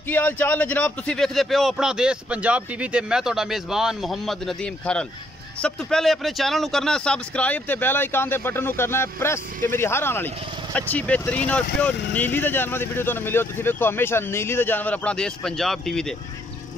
की हाल चाल है जनाब। तुसी वेखदे पे हो अपना देश पंजाब टीवी ते मैं तुहाडा मेज़बान मोहम्मद नदीम खरल। सब तो पहले अपने चैनल करना है सबसक्राइब ते बेल आइकन के बटन करना है प्रेस कि मेरी हर आने वाली अच्छी बेहतरीन और प्योर नीली दे जानवर की वीडियो तुहानू मिले। तुसी वेखो हमेशा नीली दे जानवर अपना देश पंजाब टीवी ते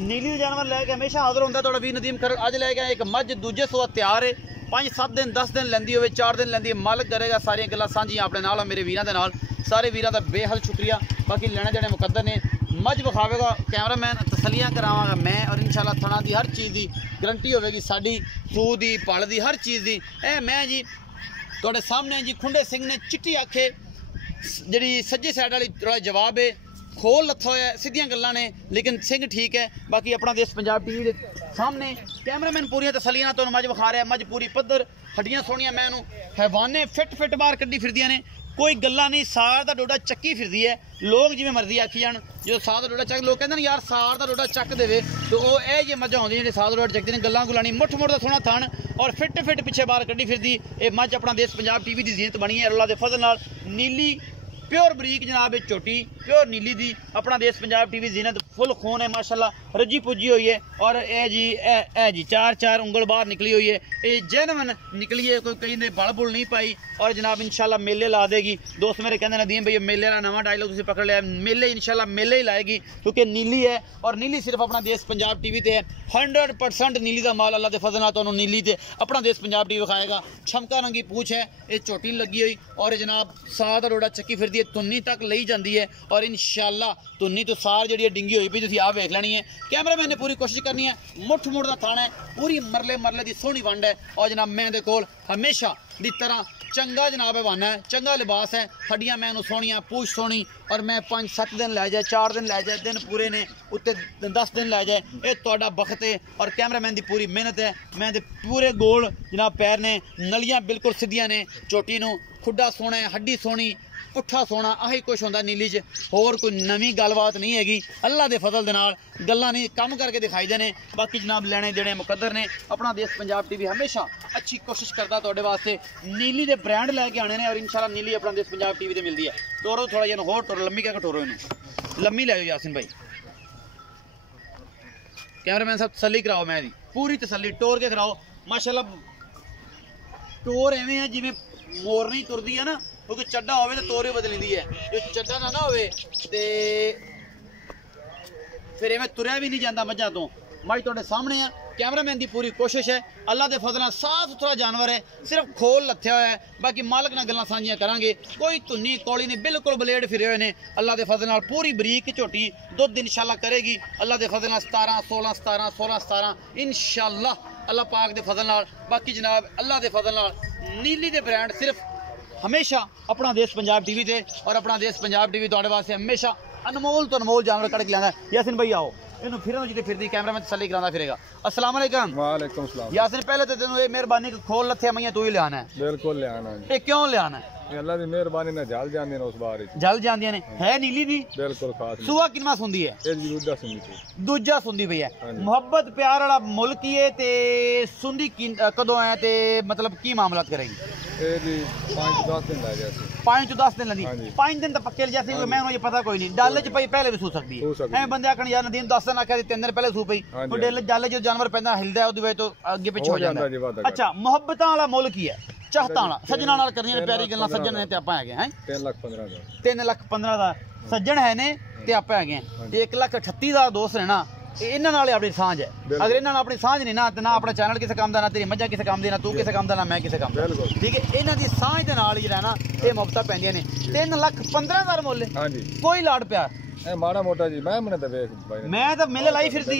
नीली दे जानवर लैके हमेशा हाजिर होंदा तुहाडा वीर नदीम खरल। अज लैके एक मझ दूजे सूआ तैयार है, 5-7 दिन 10 दिन लैंदी होवे 4 दिन लैंदी, मालक करेगा सारियां गल्लां सांझियां अपने नाल मेरे वीरां दे नाल। सारे वीरां दा बेहद शुक्रिया। बाकी लेने देने मुकद्दर ने, मझ विखावेगा कैमरामैन, तसलियां करावांगा मैं और इंशाल्लाह थणा दी हर चीज़ की गारंटी होगी साडी, सूह दी पल दी हर चीज़ की। ए मैं जी तुहाडे सामने जी खुंडे सिंह ने चिट्टी आखे जिहड़ी सज्जी साइड वाली थोड़ा जवाब है, खोल लत्था होया सीधियां गल्लां ने लेकिन सिंह ठीक है। बाकी अपना देश पंजाब टीवी के सामने कैमरामैन पूरियां तसलियां तुहानू मझ विखा रहा है। मझ पूरी पद्धर, हड्डियां सोहणियां, मैं हैवाने फिट बाहर कड्डी फिरदियां ने, कोई गल्ला नहीं। सार का डोडा चक्की फिरदी है, लोग जिवें मर्जी आखी जान जो सार का डोडा चक, लोग कहते हैं यार सार का डोडा चक देवे तो वह यह जी मझां आउंदियां जिहड़े सार का डोडा चकदे ने, गल्लां गुल्लां नहीं। मुठ मुठ दा सोहना थण और फिट पिछे बाहर कड्डी फिरदी ये मझ अपना देश पंजाब टीवी की जीनत बनी है। अल्लाह के फजल नाल नीली प्योर बरीक जनाब झोटी प्योर नीली दी अपना देश पंजाब टीवी जीनत फुल खून है माशाल्लाह, रजी पुजी हुई है। और ए जी चार उंगल बाहर निकली हुई है, ये जेनवन निकली है, कोई कहीं ने बल बुल नहीं पाई। और जनाब इंशाल्लाह मेले ला देगी। दोस्त मेरे कहते नदीम भैया मेले का नवा डायलॉग तुसीं पकड़ लिया, मेले इंशाल्लाह मेले ही लाएगी क्योंकि नीली है और नीली सिर्फ अपना देश पंजाब टीवी ते है। 100% नीली का माल अल्लाह के फजल नाल तुहानू नीली ते अपना देश पंजाब टीवी खाएगा। छमका रंगी पूछ है, ये चोटी लगी हुई और जनाब साह का डोडा चक्की फिरदी है, तुन्नी तक ली जाती है और इंशाल्लाह तुन्नी तो सार जी डिंगी हुई भी तुसीं आप वेख लैनी है। कैमरामैन ने पूरी कोशिश करनी है, मुठ का थाना है, पूरी मरले की सोहनी वंड है। और जनाब मैं दे कोल हमेशा की तरह चंगा जनाब हवाना है, चंगा लिबास है, हड्डियां मैं सोहनियां, पूछ सोहनी। और मैं 5-7 दिन लै जाए, 4 दिन लै जाए, दिन पूरे ने उत्ते 10 दिन लै जाए, ये तुहाडा बखत है और कैमरामैन की पूरी मेहनत है। मैं पूरे गोल जनाब पैर ने, नलियां बिल्कुल सीधियां ने, चोटी नूं खुड्डा सोहना है, हड्डी सोहनी, पुट्ठा सोना, आही कुछ होंदा नीली च, होर कोई नवीं गलबात नहीं हैगी। अल्लाह के फजल दे नाल गल्लां नहीं कम करके दिखाई देने। बाकी जनाब लेने देने मुकद्दर ने। अपना देश पंजाब टीवी हमेशा अच्छी कोशिश करता तुहाडे वास्ते नीली दे ब्रांड लैके आने ने और इंशाल्लाह नीली अपना देश पंजाब टीवी ते मिलती है। टोरो थोड़ा जिहा होर टोरो, लम्मी क्या टोरो इन्हूं लम्मी लै जाओ यासिन भाई। कैमरामैन साहब तसल्ली कराओ, मैं दी पूरी तसल्ली टोर के कराओ माशाल्लाह। टोर एवें है जिवें मोरनी तुरदी है ना, क्योंकि चड्डा होवे तो तोर ही बदलींदी है, जो चड्डा ना होवे ते फिर इवें तुरया भी नहीं जाता मझां तो। मझ तुहाडे सामने है, कैमरामैन की पूरी कोशिश है, अल्लाह के फजल नाल साफ सुथरा जानवर है, सिर्फ खोल लथया होया है। बाकी मालक नाल गल्लां सांझियां करांगे, कोई धुन्नी कौली नहीं, बिल्कुल ब्लेड फिरे हुए ने। अल्लाह के फजल नाल पूरी बरीक झोटी दुध इंशाल्लाह करेगी अल्लाह के फजल नाल 17 इंशाल्लाह अल्लाह पाक के फजल नाल। बाकी जनाब अल्लाह के फजल नाल नीली दे ब्रांड सिर्फ हमेशा अपना देश पंजाब टीवी ते और अपना देश पंजाब टीवी तुहाडे वास्ते हमेशा अनमोल तो अनमोल जानवर कट के लांदा है। यासिन भाई आओ इन्हू फिरन जिते फिरदी कैमरा में तसल्ली करांदा फिरेगा। अस्सलाम वालेकुम। वालेकुम सलाम। यासिन पहले तो तेनू ये मेहरबानी खोल लथया मैया तू ही लियाना है। बिल्कुल लियाना है। ये क्यों लियाना है? अल्लाह दी मेहरबानी नाल जल जांदे ने उस बार जल जांदियां ने, है नीली दी बिल्कुल खास सुआ कितना सुंदी है? ये दूजा सुंदी थी, दूजा सुंदी पई है। मोहब्बत प्यार वाला मुल्क ही है ते सुंदी कदों है ते मतलब की मामलात करेगी? ये जी 5-10 दिन लग जाते, 5-10 दिन लगी, 5 दिन तो पक्के जैसे मैं ये पता कोई नहीं। डाले च पई पहले भी सू सकती है, ऐ बंदे आखन यार नदीम 10 दिन आख्या 3 दिन पहले सू पई, तो डाले जो जानवर पैंदा हिलदा है ओदी वजह तो अगे पिछे हो जांदा है। अच्छा मोहब्बतां वाला मुल्क ही है, चाहता वाला सज्जना नाल करनियां ने प्यारी गल्लां, सज्जन ने ते आपां हैगे हैं 3,15,000 दा सज्जन है ने ते आपां हैगे हैं। 1,38,000 दा दोस्त ने ना, इन्हां नाल अपनी सांझ है। अगर इन्हां नाल अपनी सांझ नहीं ना ते ना अपना चैनल किसे काम दा, ना तेरी मज्जां किसे काम दी, ना तू किसे काम दा, ना मैं किसे काम दा, ठीक है। इन्हां दी सांझ दे नाल ही रहना ये मुहब्बतां पैंदियां ने। 3,15,000 मुੱਲ कोई लाड़ प्यार माड़ा मोटा जी मैं मने ते वेख भाई, मैं तो मेले लाई फिरदी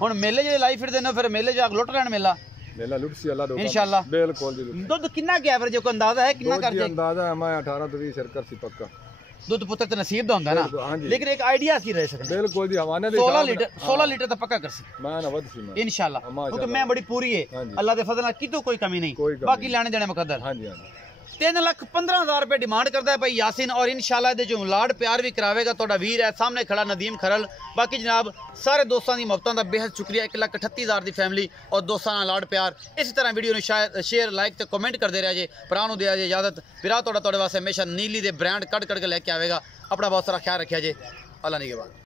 हुण मेले जे लाई फिरदे ने, फिर मेले जा लुट लैण मेला इंशाल्लाह। बिल्कुल जी। दुध कितना क्या एवरेज को अंदाजा है कितना कर अंदाजा है? मैं 18-20 शर्कर सी पक्का दुध पुत्र तो नसीब दा होंदा ना, लेकिन एक आइडिया सी रह सकदा। बिल्कुल जी हवाने 16 लीटर तो पक्का कर सी मैं ना वध सी इंशाल्लाह, क्योंकि मैं बड़ी पूरी है अल्लाह के फजल नाल, कितों कोई कमी नहीं। बाकी लेने देने मुकद्दर। हां जी 3,15,000 रुपए डिमांड करता है भाई यासिन और इंशाल्लाह दे जो लाड़ प्यार भी करावेगा तुहाडा वीर है सामने खड़ा नदीम खरल। बाकी जनाब सारे दोस्तों की मुहब्बतां दा बेहद शुक्रिया। 1,38,000 की फैमिली और दोस्तों नाल लाड़ प्यार इस तरह वीडियो ने शायद शेयर लाइक ते कमेंट करते रहे जे। भरा नूं दिया जे इजाजत, वीरा तुहाडा तुहाडे वास्ते हमेशा नीली दे ब्रांड कट के लेके आवेगा। अपना बहुत सारा ख्याल रखिया जे। अल्लाह निगहबान।